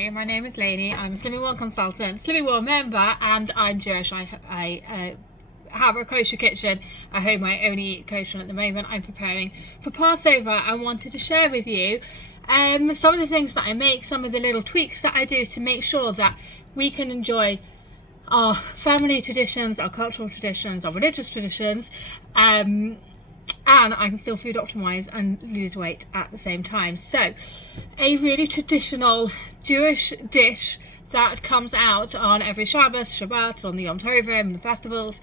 Hi, my name is Lainey. I'm a Slimming World consultant, Slimming World member, and I'm Jewish. I have a kosher kitchen at home. I only eat kosher at the moment. I'm preparing for Passover and wanted to share with you some of the things that I make, some of the little tweaks that I do to make sure that we can enjoy our family traditions, our cultural traditions, our religious traditions, and I can still food optimize and lose weight at the same time. So a really traditional Jewish dish that comes out on every Shabbos, Shabbat, on the Yom Tovim, the festivals,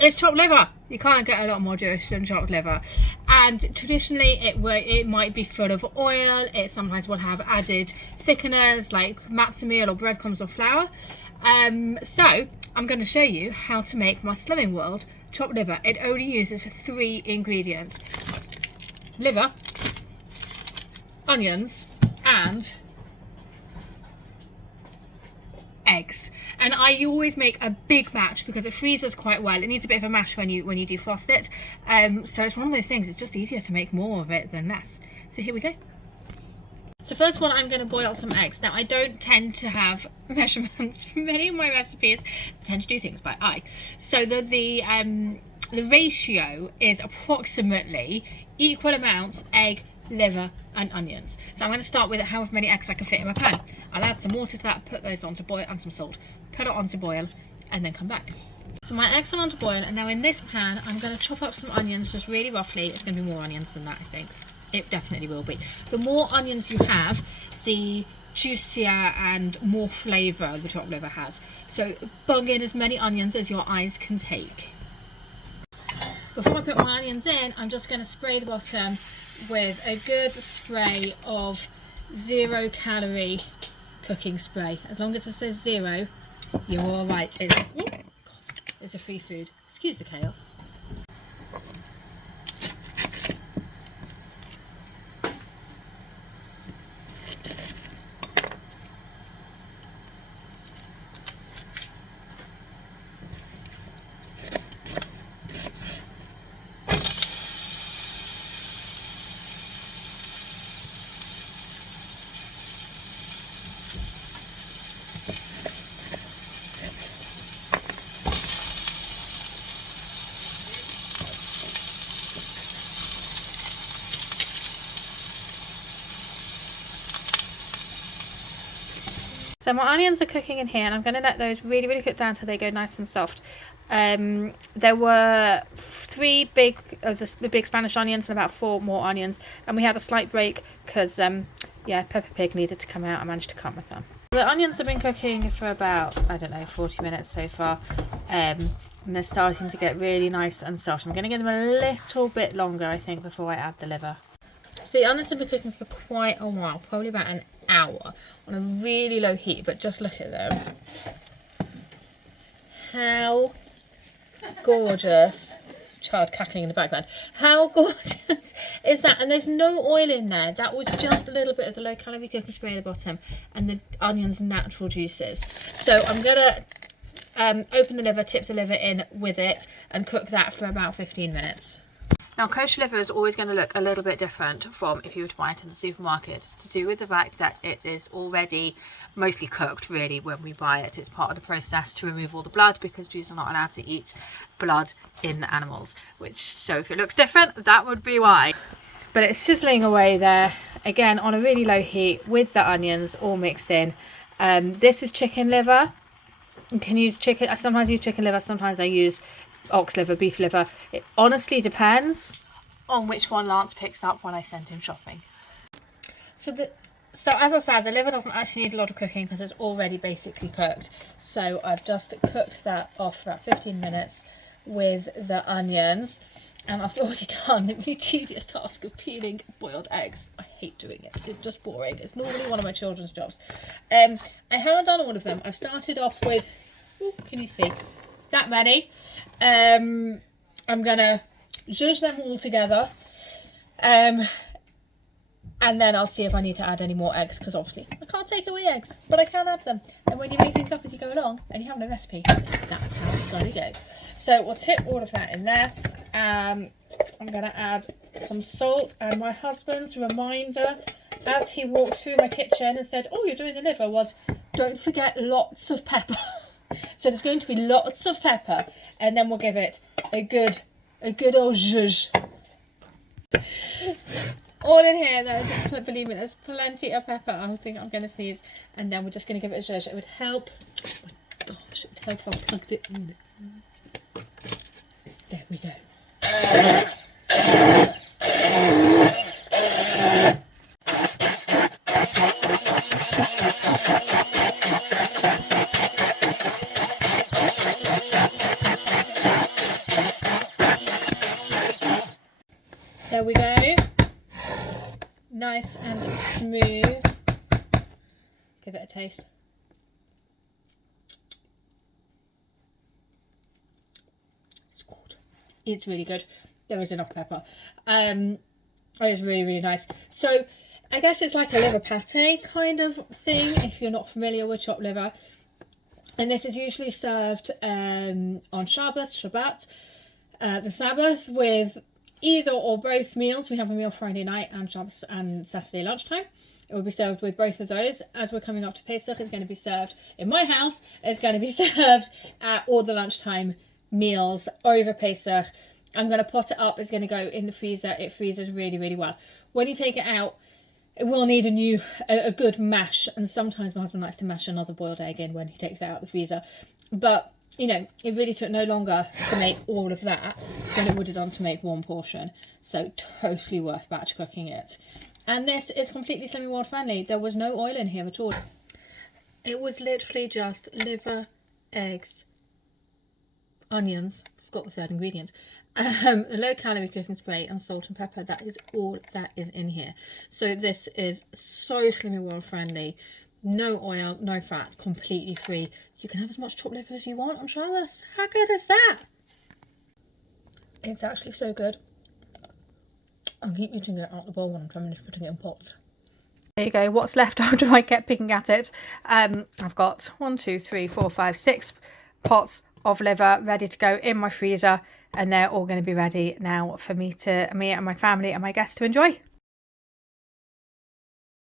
is chopped liver. You can't get a lot more Jewish than chopped liver. And traditionally it might be full of oil. It sometimes will have added thickeners like matzah meal or breadcrumbs or flour. So I'm going to show you how to make my Slimming World chopped liver. It only uses 3 ingredients: liver, onions, and eggs. And I always make a big batch because it freezes quite well. It needs a bit of a mash when you defrost it. So it's one of those things, it's just easier to make more of it than less. So here we go. So first of all, I'm going to boil some eggs. Now, I don't tend to have measurements for many of my recipes. I tend to do things by eye. So the ratio is approximately equal amounts egg, liver and onions. So I'm going to start with however many eggs I can fit in my pan. I'll add some water to that, put those on to boil, and some salt. Put it on to boil and then come back. So my eggs are on to boil, and now in this pan I'm going to chop up some onions just really roughly. It's going to be more onions than that, I think. It definitely will be. The more onions you have, the juicier and more flavour the chopped liver has. So bung in as many onions as your eyes can take. Before I put my onions in, I'm just going to spray the bottom with a good spray of 0 calorie cooking spray. As long as it says 0, you're alright. It's a free food. Excuse the chaos. So my onions are cooking in here, and I'm going to let those really cook down till they go nice and soft. There were 3 big of the big Spanish onions and about 4 more onions, and we had a slight break because Peppa Pig needed to come out. I managed to cut my thumb. The onions have been cooking for about, I don't know, 40 minutes so far, and they're starting to get really nice and soft. I'm going to give them a little bit longer, I think, before I add the liver. So the onions have been cooking for quite a while, probably about an hour on a really low heat, but just look at them. How gorgeous. Child cackling in the background. How gorgeous is that? And there's no oil in there. That was just a little bit of the low calorie cooking spray at the bottom and the onions' natural juices. So I'm gonna open the liver, tip the liver in with it and cook that for about 15 minutes. Now, kosher liver is always going to look a little bit different from if you were to buy it in the supermarket, to do with the fact that it is already mostly cooked, really, when we buy it. It's part of the process to remove all the blood, because Jews are not allowed to eat blood in animals, so if it looks different, that would be why. But it's sizzling away there, again, on a really low heat with the onions all mixed in. This is chicken liver. You can use chicken. I sometimes use chicken liver, sometimes I use ox liver, beef liver. It honestly depends on which one Lance picks up when I send him shopping. So as I said, the liver doesn't actually need a lot of cooking because it's already basically cooked. So I've just cooked that off for about 15 minutes with the onions, and I've already done the really tedious task of peeling boiled eggs. I hate doing it. It's just boring. It's normally one of my children's jobs. I haven't done all of them. I've started off with, can you see? That many. I'm gonna zhuzh them all together, and then I'll see if I need to add any more eggs, because obviously I can't take away eggs, but I can add them. And when you make things up as you go along and you have no recipe, that's how it's gonna go. So we'll tip all of that in there. I'm gonna add some salt, and my husband's reminder as he walked through my kitchen and said, "Oh, you're doing the liver," was, "Don't forget lots of pepper." So there's going to be lots of pepper, and then we'll give it a good old zhuzh. All in here, believe me, there's plenty of pepper. I think I'm going to sneeze, and then we're just going to give it a zhuzh. It would help. Oh my gosh, it would help if I plugged it in. There we go. There we go. Nice and smooth. Give it a taste. It's good. It's really good. There is enough pepper. It's really, really nice. So I guess it's like a liver pate kind of thing if you're not familiar with chopped liver. And this is usually served on Shabbos, Shabbat, the Sabbath, with either or both meals. We have a meal Friday night and Shabbos and Saturday lunchtime. It will be served with both of those. As we're coming up to Pesach, it's going to be served in my house. It's going to be served at all the lunchtime meals over Pesach. I'm going to pot it up. It's going to go in the freezer. It freezes really, really well. When you take it out, it will need a good mash. And sometimes my husband likes to mash another boiled egg in when he takes it out of the freezer. But, you know, it really took no longer to make all of that than it would have done to make one portion. So totally worth batch cooking it. And this is completely Slimming World friendly. There was no oil in here at all. It was literally just liver, eggs, onions, forgot the third ingredient, a low calorie cooking spray and salt and pepper. That is all that is in here. So this is so Slimming World friendly. No oil, no fat, completely free. You can have as much chopped liver as you want on Shabbos. How good is that? It's actually so good. I'll keep eating it out the bowl when I'm trying to putting it in pots. There you go. What's left after I kept picking at it? I've got 1, 2, 3, 4, 5, 6 pots of liver ready to go in my freezer, and they're all going to be ready now for me and my family and my guests to enjoy.